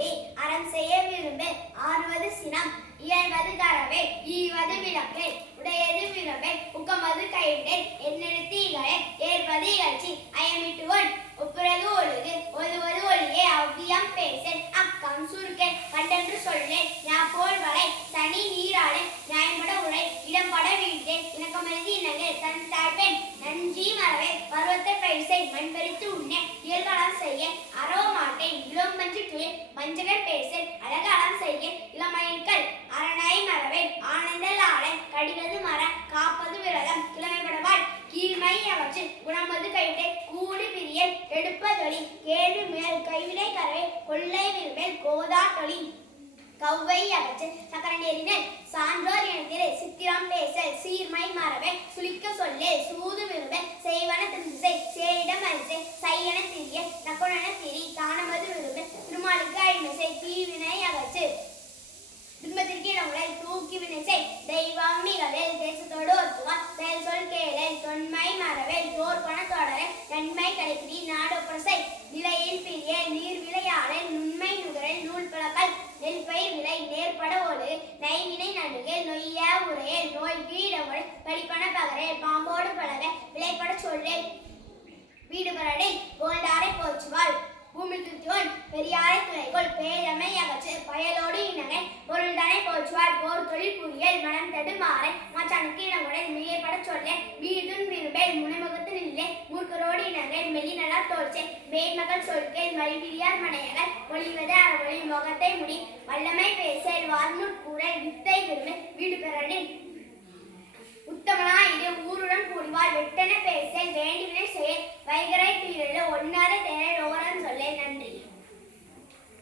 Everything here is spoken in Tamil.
கூடி அறம் செய்ய விரும்பு. ஆறுவது சினம் இயல்வது கரவே ஈவது விளக்கே உடையது விரும்பு உக்கமது கைவிடே என்னென்ன தீகளை ஏற்பது இகழ்ச்சி அயமிட்டு ஒன் ஒப்புறது ஒழுகு ஒழுவது ஒளியே. அவ்வியம் பேசல் அக்கம் சுருக்கே. கண்டென்று சொல்லேன் நான் போல் வரை சனி நீராடு நியாயப்பட உரை. இடம்பட வீழ்ந்தே. இணக்கமெழுதி இணங்கு தன் தாழ்வேன். நன்றி மறவே பருவத்தை பயிர் செய் மண்பறித்து உண்ணே. இயல்பலம் செய்ய அரோ மாட்டேன் இளம்பன்று துயில் பேசல் அழகாலம் செய்ய இளமயன்கள் அரணாய் மறவேன் ஆனந்தல் ஆடை கடிவது மர காப்பது விரதம் கிழமைப்படவாள் கீழ்மை அவற்றில் குணமது கைவிடை கூடு பிரிய எடுப்பதொழி கேடு மேல் கைவிடை கரவை கொள்ளை விரும்பேல் கோதா தொழி கௌவை அகற்று சக்கரநேரினல் சான்றோர் இனத்திலே சித்திரம் பேசல் சீர்மை மறவே சுழிக்க சொல்லே சூது விரும்ப செய்வன திருசை சேரிடம் அரிசை சையன திரிய நக்குணன திரி ஓர் தோற்பன தொடர நன்மை கடைப்பிடி நாடொப்பரசை நிலையில் பிரிய நீர் விளையாட நுண்மை நுகரல் நூல் பழக்கல் நெல் பயிர் விலை நேர்பட ஓடு நைவினை நடுகல் நொய்ய உரைய நோய் இடமுறை படிப்பன பகரே பாம்போடு பழக விளைப்பட சொல்லேல் வீடு பரடை போல்தாரை போச்சுவாள் பூமி திருத்தியோன் பெரியாரை துணைகோள். பேரமை அகற்று பயலோடு இணங்கை. பொருள்தானே போச்சுவார் போர் தொழில் புரியல் மனம் தடுமாறை. மச்சானுக்கு இடமுடன் மெய்யப்பட சொல்லேன் முனைமுகத்து நில்லே மூர்க்கரோடு இணங்கை மெலிநலா தோற்சே மேன்மகள் சொல்கேல் மலிவிரியார் மனையகள் ஒளிவது அறமொழி முகத்தை முடி. வல்லமை பேசல் வார்முட் கூறல் வித்தை விரும்பு வீடு பெறனில் இது ஊருடன்